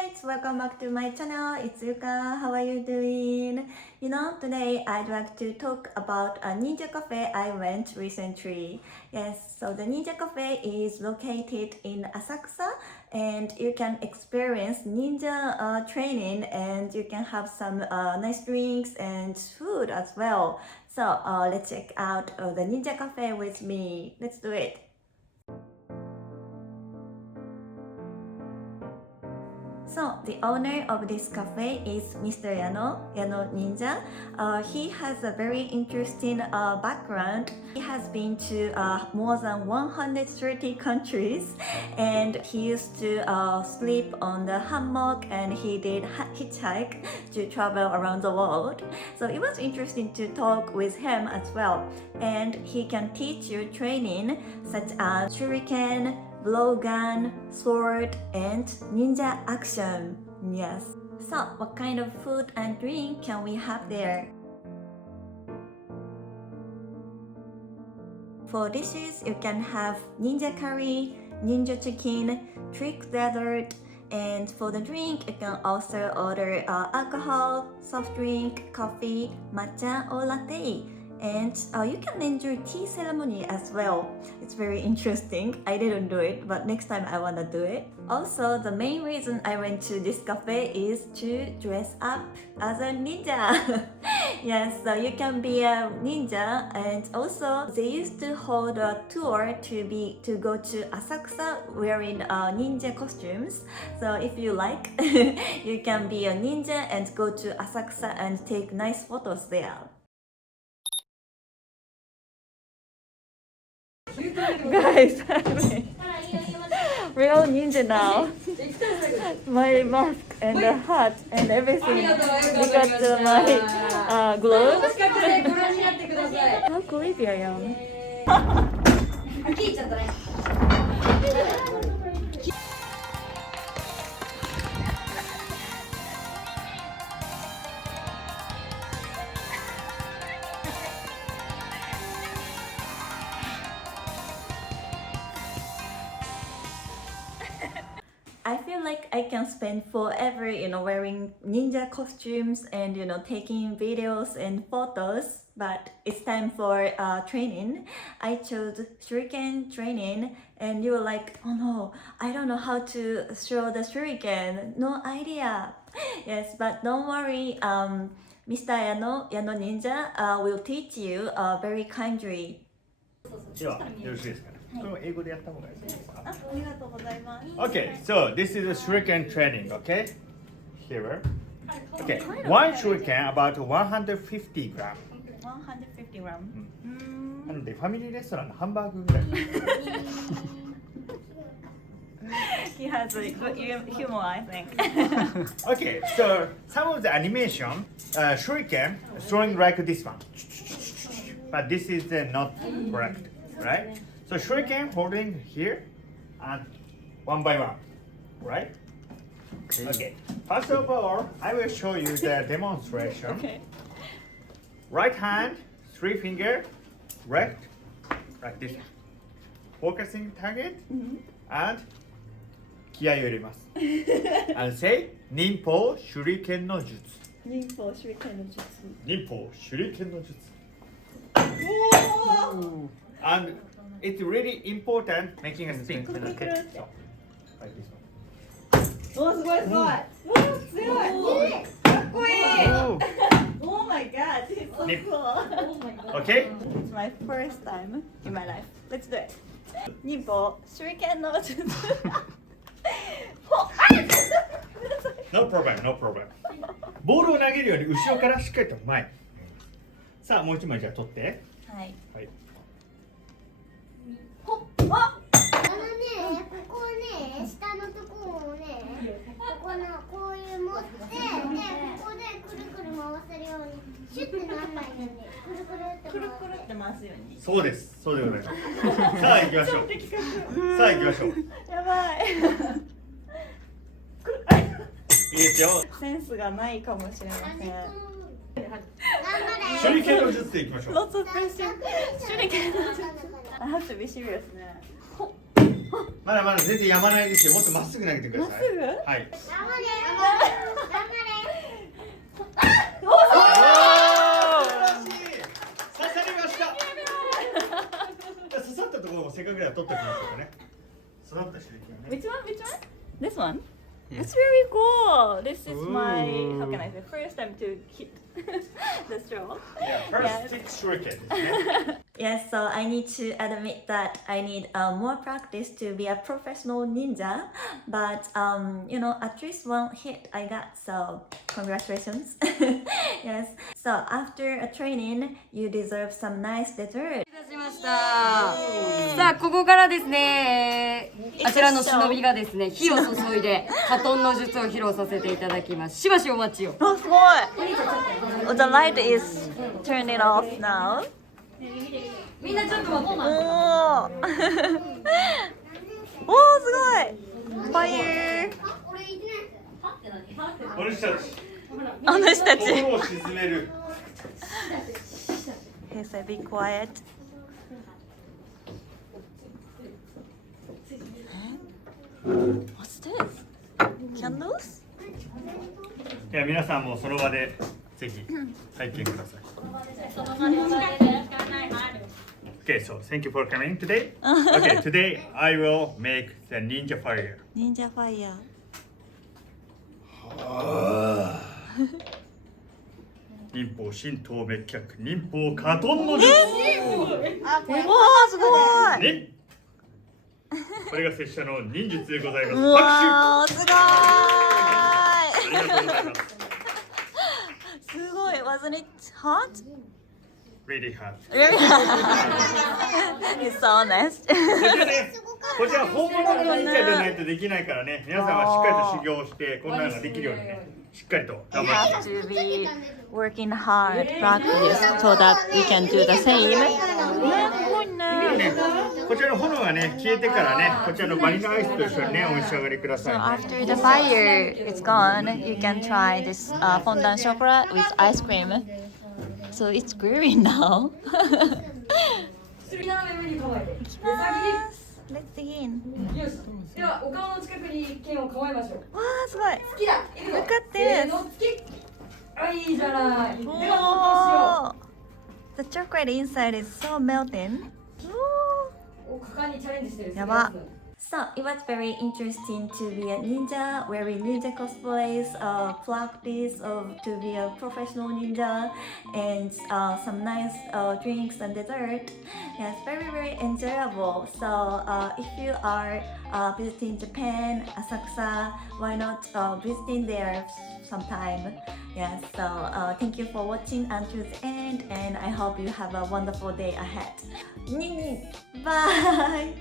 guys, welcome back to my channel. It's Yuka. How are you doing? Today I'd like to talk about a ninja cafe I went recently. Yes, so the ninja cafe is located in Asakusa and you can experience ninja training and you can have some nice drinks and food as well. So let's check out the ninja cafe with me. Let's do it. So the owner of this cafe is Mr. Yano Ninja. He has a very interesting background. He has been to more than 130 countries and he used to sleep on the hammock and he did hitchhike to travel around the world. So it was interesting to talk with him as well. And he can teach you training such as Shuriken, blowgun, sword, and ninja action. Yes. So, what kind of food and drink can we have there? For dishes, you can have ninja curry, ninja chicken, trick dessert, and for the drink, you can also order alcohol, soft drink, coffee, matcha, or latte. And you can enjoy tea ceremony as well. It's very interesting. I didn't do it, but next time I wanna do it. Also, the main reason I went to this cafe is to dress up as a ninja. Yes, so you can be a ninja, and also they used to hold a tour to go to Asakusa wearing ninja costumes. So if you like, you can be a ninja and go to Asakusa and take nice photos there. Guys, real ninja now. My mask and the hat and everything because of my gloves. How creepy I am. I feel like I can spend forever, wearing ninja costumes and, taking videos and photos, but it's time for training. I chose Shuriken Training and you were like, oh no, I don't know how to throw the Shuriken, no idea. Yes, but don't worry, Mr. Yano Ninja will teach you very kindly. ではよろしいですかね。これも英語でやった方がいいですか。ありがとうございます。Okay, so this is a shuriken training, okay? Here. Okay, one shuriken about 150 gram. 150 gram. なのでファミリーレストランのハンバーグぐらい。He has a good humor, I think. Okay, so some of the animation, shuriken throwing like this one. But this is not correct, right? So shuriken holding here and one by one, right? Okay. First of all, I will show you the demonstration. Okay. Right hand, three finger, left, like this. Focusing target and 気合を入れます。And say 忍法手裏剣の術。忍法手裏剣の術。忍法手裏剣の術。And it's really important making a spin. So, like this one. おすごいすごい。お強い。かっこいい。Oh my god, it's so cool. Oh my god. Okay? It's my first time in my life. Let's do it. 忍法手裏剣の術。No problem, no problem. ボールを投げるように後ろからしっかりと前。さあもう一枚じゃあ取って。はい。はい。ほっ。あのね、ここね、下のところをね、ここのこういう持って、で、ここでくるくる回せるように、シュッてならないように、くるくるってくるくるって回すように。そうです。そうでございます。さあ行きましょう。さあ行きましょう。やばい。いいですよ。センスがないかもしれません。手裏剣の術でいきましょう。 Lots of pressure. Shurikenの術。I have to be serious ね。ほっ。まだまだ全然やまないですよ。もっとまっすぐ投げてください。まっすぐはい。頑張れ頑おー素晴らしい。刺さりました。刺さったところもせっかくぐらい取っておきましょうかね。刺さった手裏剣ね。 Which one? Which one? This one? It's very cool. This is my, how can I say, first time to hit the straw. Yeah, first stick shuriken ですね。Yes, so I need to admit that I need more practice to be a professional ninja. But you know, at least one hit I got, so congratulations. Yes. So after a training, you deserve some nice dessert. しました。さあここからですね、あちらの忍びがですね火を注いでカトンの術を披露させていただきます。しばしお待ちを。Oh, oh, the light is turning off now. みんなちょっと待って。おーおー、すごい Fire! この人たち。あの人たち。心を沈める。 He said, be quiet. What's this? Candles? いや皆さんもその場でぜひ体験ください。Okay, so thank you for coming today. Okay, today I will make the ninja fire. Ninja fire. 忍法神道滅却忍法カトンの術。おー、すごい。ね。これが拙者の忍術でございます。うわー、すごい。ありがとうございます。すごい。Wasn't it hot? Really hard. Really? He's so honest. こちら本物の忍者じゃないとできないからね。皆さんはしっかりと修行してこんなのができるようにね、しっかりと頑 You 張って have to be working hard, practice, so that you can do the same. すごいね。ね。こちらの炎がね消えてからね、こちらのバニラアイスと一緒にねお召し上がりくだ So さい、ね。 after the fire is gone, you can try this fondant chocolate with ice cream. So it's green now. よ Let's begin. し。ではお顔の近くに剣を構えましょう。わー、すごい。好きだ。 Look at せー this. の突き。あ、いいじゃない。では Oh, the chocolate inside is so melting. どうしよう。お、果敢にチャレンジしてる。やば。So it was very interesting to be a ninja, wearing ninja cosplays, practice of to be a professional ninja, and some nice drinks and dessert. Yes, very enjoyable. So if you are visiting Japan, Asakusa, why not visiting there sometime? Yes. So thank you for watching until the end, and I hope you have a wonderful day ahead. Bye.